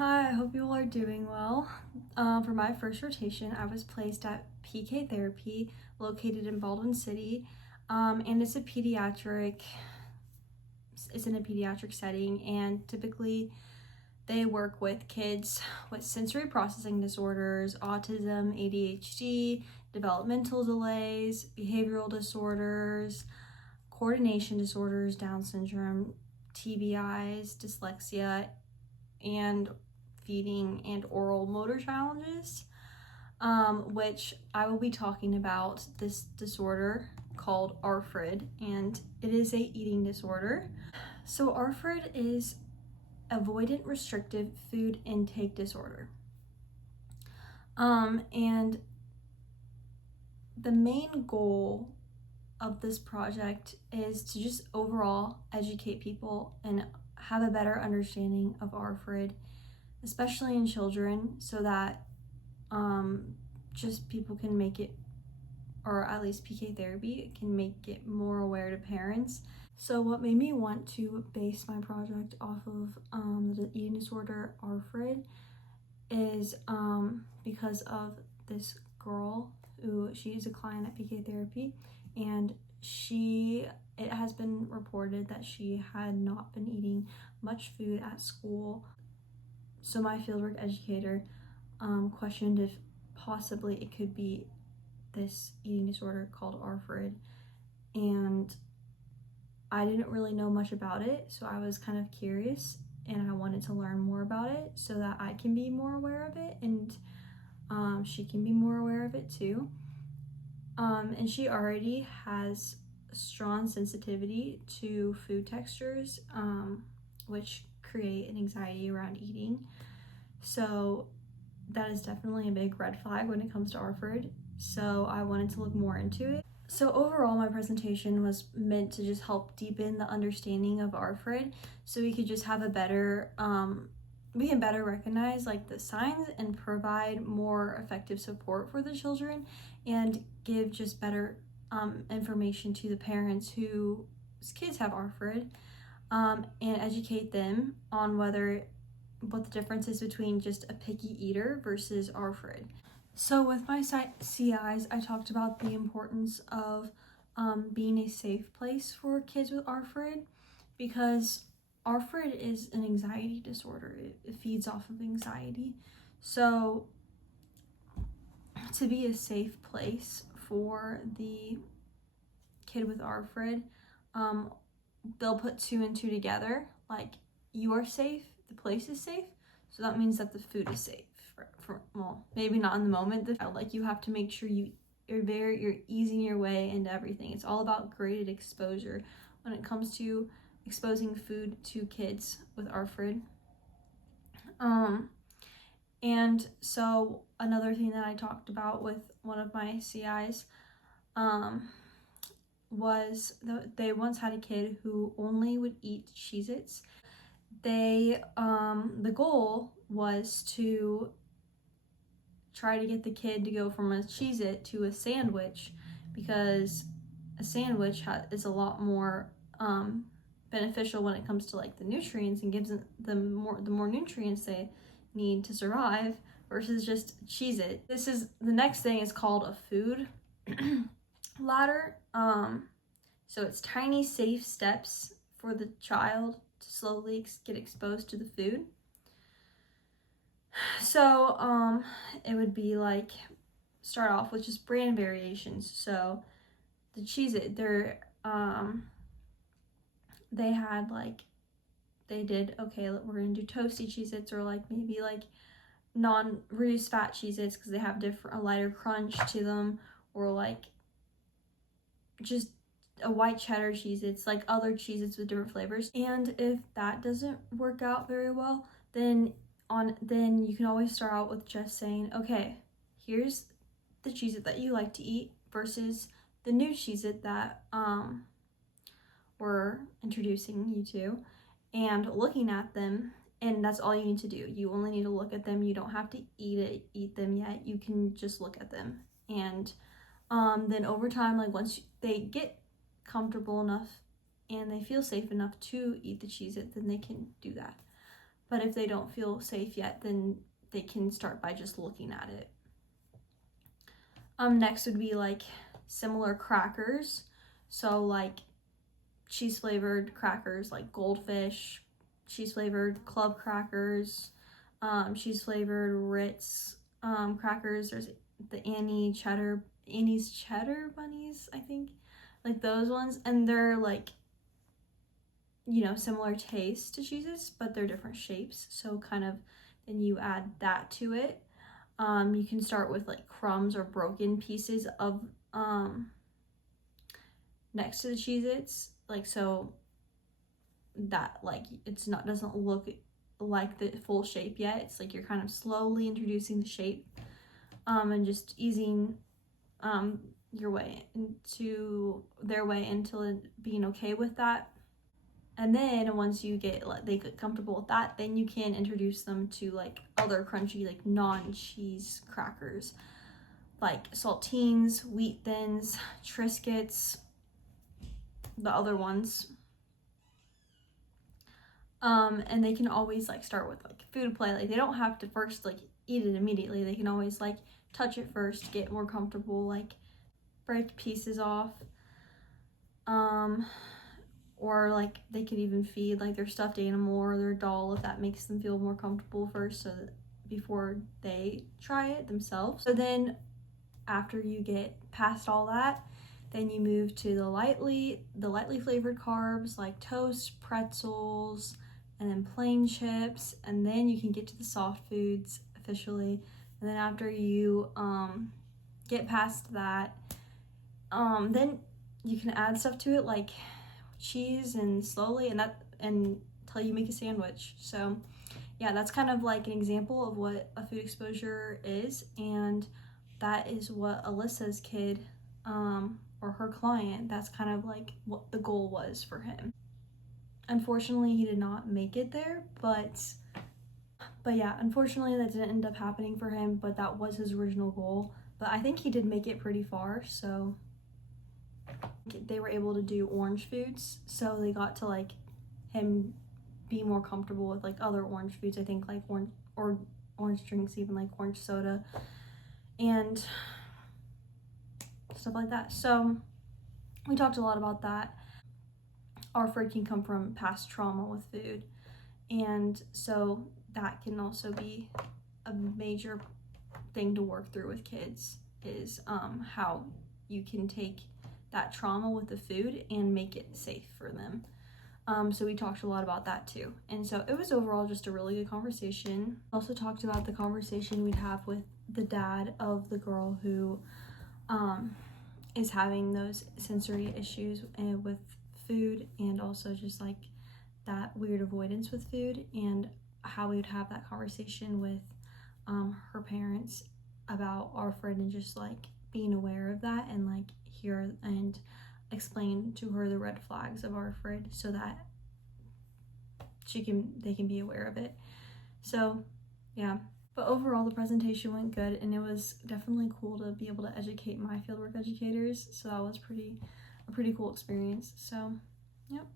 Hi, I hope you all are doing well. For my first rotation, I was placed at PK Therapy, located in Baldwin City, and it's in a pediatric setting, and typically they work with kids with sensory processing disorders, autism, ADHD, developmental delays, behavioral disorders, coordination disorders, Down syndrome, TBIs, dyslexia, and feeding and oral motor challenges, which I will be talking about this disorder called ARFID, and it is a eating disorder. So ARFID is avoidant restrictive food intake disorder. And the main goal of this project is to just overall educate people and have a better understanding of ARFID, especially in children, so that just people can make it, or at least PK Therapy can make it more aware to parents. So what made me want to base my project off of the eating disorder ARFID is because of this girl who she is a client at PK Therapy, and it has been reported that she had not been eating much food at school. So my fieldwork educator questioned if possibly it could be this eating disorder called ARFID, and I didn't really know much about it, so I was kind of curious and I wanted to learn more about it so that I can be more aware of it, and she can be more aware of it too. And she already has strong sensitivity to food textures, which create an anxiety around eating. So that is definitely a big red flag when it comes to ARFID. So I wanted to look more into it. So overall, my presentation was meant to just help deepen the understanding of ARFID, so we could just have a better, we can better recognize like the signs and provide more effective support for the children, and give just better information to the parents whose kids have ARFID, and educate them on what the difference is between just a picky eater versus ARFID. So with my CIs, I talked about the importance of being a safe place for kids with ARFID, because ARFID is an anxiety disorder. It feeds off of anxiety. So to be a safe place for the kid with ARFID, they'll put 2 and 2 together, like you are safe, the place is safe, so that means that the food is safe. Well, maybe not in the moment, like you have to make sure you're easing your way into everything. It's all about graded exposure when it comes to exposing food to kids with ARFID. And so another thing that I talked about with one of my CIs was they once had a kid who only would eat Cheez-Its. The goal was to try to get the kid to go from a Cheez-It to a sandwich, because a sandwich is a lot more beneficial when it comes to like the nutrients, and gives them the more nutrients they need to survive, versus just Cheez-It. The next thing is called a food ladder. So it's tiny safe steps for the child to slowly get exposed to the food. So it would be like, start off with just brand variations. So the Cheez-It, they did, okay, we're gonna do toasty Cheez-Its, or like maybe like non-reduced fat Cheez-Its, because they have a lighter crunch to them, or like just a white cheddar Cheez-Its, like other Cheez-Its with different flavors. And if that doesn't work out very well, then you can always start out with just saying, okay, here's the Cheez-It that you like to eat versus the new Cheez-It that we're introducing you to, and looking at them. And that's all you need to do. You only need to look at them. You don't have to eat them yet. You can just look at them. And then over time, like once they get comfortable enough and they feel safe enough to eat the Cheez-It, then they can do that. But if they don't feel safe yet, then they can start by just looking at it. Next would be like similar crackers. So like cheese flavored crackers, like Goldfish, cheese flavored club crackers, cheese flavored Ritz crackers. There's the Annie's cheddar bunnies, I think, like those ones, and they're like, you know, similar taste to cheeses, but they're different shapes. So kind of then you add that to it. You can start with like crumbs or broken pieces of next to the Cheez-Its, like so that like it's not doesn't look like the full shape yet. It's like you're kind of slowly introducing the shape and just easing your way into their way into being okay with that. And then once they get comfortable with that, then you can introduce them to like other crunchy, like non-cheese crackers, like saltines, wheat thins, Triscuits, the other ones. And they can always like start with like food play. Like they don't have to first like eat it immediately. They can always like touch it first, get more comfortable, like break pieces off. Or like they could even feed like their stuffed animal or their doll if that makes them feel more comfortable first, so that before they try it themselves. So then after you get past all that, then you move to the lightly flavored carbs like toast, pretzels, and then plain chips, and then you can get to the soft foods officially. And then after you get past that, then you can add stuff to it like cheese and slowly until you make a sandwich. So yeah, that's kind of like an example of what a food exposure is, and that is what Alyssa's kid or her client, that's kind of like what the goal was for him. Unfortunately, he did not make it there, but yeah, unfortunately that didn't end up happening for him, but that was his original goal. But I think he did make it pretty far, so they were able to do orange foods, so they got to like him be more comfortable with like other orange foods, I think, like orange drinks, even like orange soda and stuff like that. So we talked a lot about that. Our FRID can come from past trauma with food, and so that can also be a major thing to work through with kids, is how you can take that trauma with the food and make it safe for them. So we talked a lot about that too. And so it was overall just a really good conversation. Also talked about the conversation we'd have with the dad of the girl who is having those sensory issues with food, and also just like that weird avoidance with food, and how we would have that conversation with her parents about our FRID, and just like being aware of that, and like hear and explain to her the red flags of our FRID so that they can be aware of it. So yeah, but overall the presentation went good, and it was definitely cool to be able to educate my fieldwork educators, so that was a pretty cool experience. So yep.